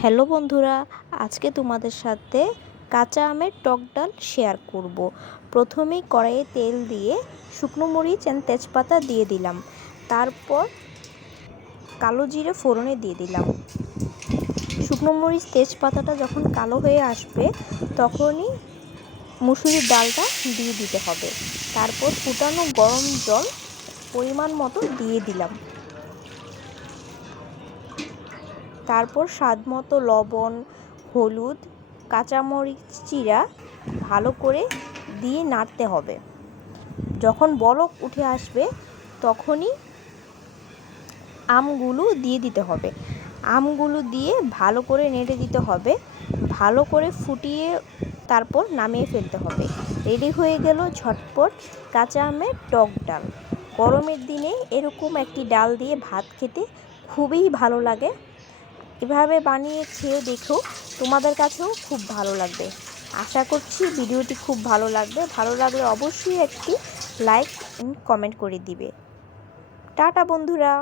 Hello বন্ধুরা, আজকে তোমাদের সাথে কাঁচা আমের টক ডাল শেয়ার করব। প্রথমেই কড়াইয়ে তেল দিয়ে শুকনো মরিচ আর তেজপাতা দিয়ে দিলাম। তারপর কালো জিরে ফোড়নে দিয়ে দিলাম। শুকনো মরিচ তেজপাতাটা যখন কালো হয়ে আসবে তখনই মুসুরির ডালটা দিয়ে দিতে হবে। তারপর ফুটানো গরম জল পরিমাণ মতো দিয়ে দিলাম। তারপর স্বাদ মতো লবণ, হলুদ, কাঁচামরিচ চিরা ভালো করে দিয়ে নাড়তে হবে। যখন বলক উঠে আসবে তখনই আমগুলো দিয়ে দিতে হবে। আমগুলো দিয়ে ভালো করে নেড়ে দিতে হবে, ভালো করে ফুটিয়ে তারপর নামিয়ে ফেলতে হবে। রেডি হয়ে গেল ঝটপট কাঁচা আমের টক ডাল। গরমের দিনে এরকম একটি ডাল দিয়ে ভাত খেতে খুবই ভালো লাগে। এভাবে বানিয়ে খেয়ে দেখো, তোমাদের কাছেও খুব ভালো লাগবে। আশা করছি ভিডিওটি খুব ভালো লাগবে। ভালো লাগলে অবশ্যই একটি লাইক কমেন্ট করে দিবে। টাটা বন্ধুরা।